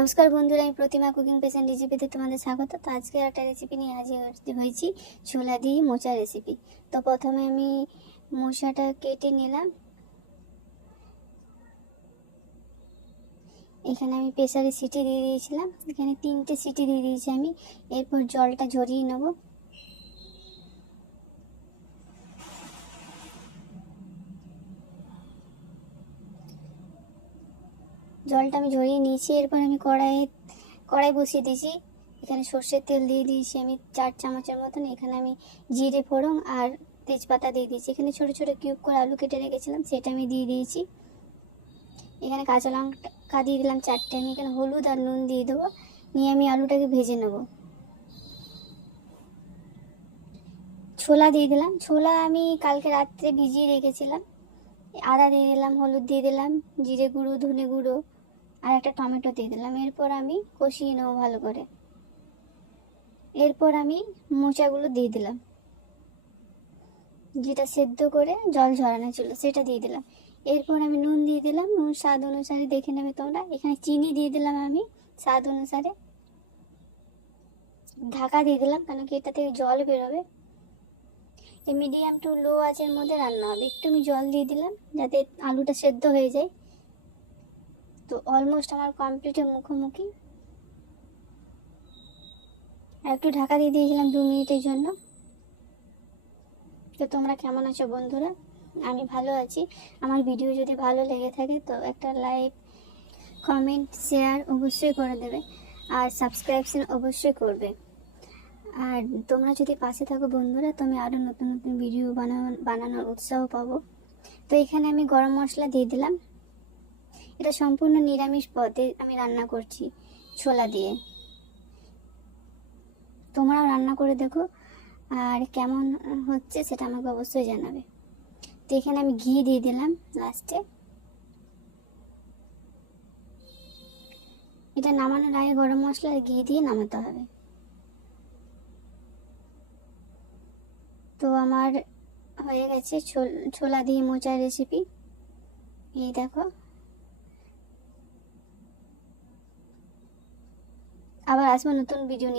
নমস্কার বন্ধুরা, আমি প্রতিমা কুকিং পেশন রেসিপিতে তোমাদের স্বাগত। তো আজকে একটা রেসিপি নিয়ে হাজির হয়েছি, ছোলা দিয়ে মোচা রেসিপি। তো প্রথমে আমি মোচাটা কেটে নিলাম। এখানে আমি প্রেসারে সিটি দিয়ে দিয়েছিলাম, এখানে 3টে সিটি দিয়ে দিয়েছি আমি। এরপর জলটা ঝরিয়ে নেব। জলটা আমি ঝরিয়ে নিয়েছি। এরপর আমি কড়াই বসিয়ে দিয়েছি। এখানে সর্ষের তেল দিয়ে দিয়েছি আমি 4 চামচের মতন। এখানে আমি জিরে ফোড়ন আর তেজপাতা দিয়ে দিয়েছি। এখানে ছোটো ছোটো কিউব করে আলু কেটে রেখেছিলাম, সেটা আমি দিয়ে দিয়েছি। এখানে কাঁচা লঙ্কা দিয়ে দিলাম 4টে। আমি এখানে হলুদ আর নুন দিয়ে দেবো, নিয়ে আমি আলুটাকে ভেজে নেব। ছোলা দিয়ে দিলাম। ছোলা আমি কালকে রাত্রে ভিজিয়ে রেখেছিলাম। আদা দিয়ে দিলাম, হলুদ দিয়ে দিলাম, জিরে গুঁড়ো, ধনে গুঁড়ো আর একটা টমেটো দিয়ে দিলাম। এরপর আমি কষিয়ে নেবো ভালো করে। এরপর আমি মোচাগুলো দিয়ে দিলাম, যেটা সেদ্ধ করে জল ঝরানো ছিল সেটা দিয়ে দিলাম। এরপর আমি নুন দিয়ে দিলাম, নুন স্বাদ অনুসারে দেখে নেবে তোমরা। এখানে চিনি দিয়ে দিলাম আমি স্বাদ অনুসারে। ঢাকা দিয়ে দিলাম, কারণ কি এটা থেকে জল বেরোবে। এই মিডিয়াম টু লো আঁচের মধ্যে রান্না হবে। একটু আমি জল দিয়ে দিলাম যাতে আলুটা সেদ্ধ হয়ে যায়। তো অলমোস্ট আমার কমপ্লিটের মুখোমুখি। আর একটু ঢাকা দিয়ে দিয়েছিলাম 2 মিনিটের জন্য। তো তোমরা কেমন আছো বন্ধুরা? আমি ভালো আছি। আমার ভিডিও যদি ভালো লেগে থাকে তো একটা লাইক, কমেন্ট, শেয়ার অবশ্যই করে দেবে, আর সাবস্ক্রিপশন অবশ্যই করবে। আর তোমরা যদি পাশে থাকো বন্ধুরা, তো আমি আরও নতুন নতুন ভিডিও বানানোর উৎসাহ পাবো। তো এখানে আমি গরম মশলা দিয়ে দিলাম। এটা সম্পূর্ণ নিরামিষ পদে আমি রান্না করছি ছোলা দিয়ে। তোমরাও রান্না করে দেখো, আর কেমন হচ্ছে সেটা আমাকে অবশ্যই জানাবে। তো এখানে আমি ঘি দিয়ে দিলাম লাস্টে। এটা নামানোর আগে গরম মশলা আর ঘি দিয়ে নামাতে হবে। তো আমার হয়ে গেছে ছোলা দিয়ে মোচার রেসিপি। এই দেখো, আবার আসবো নতুন ভিডিও নিয়ে।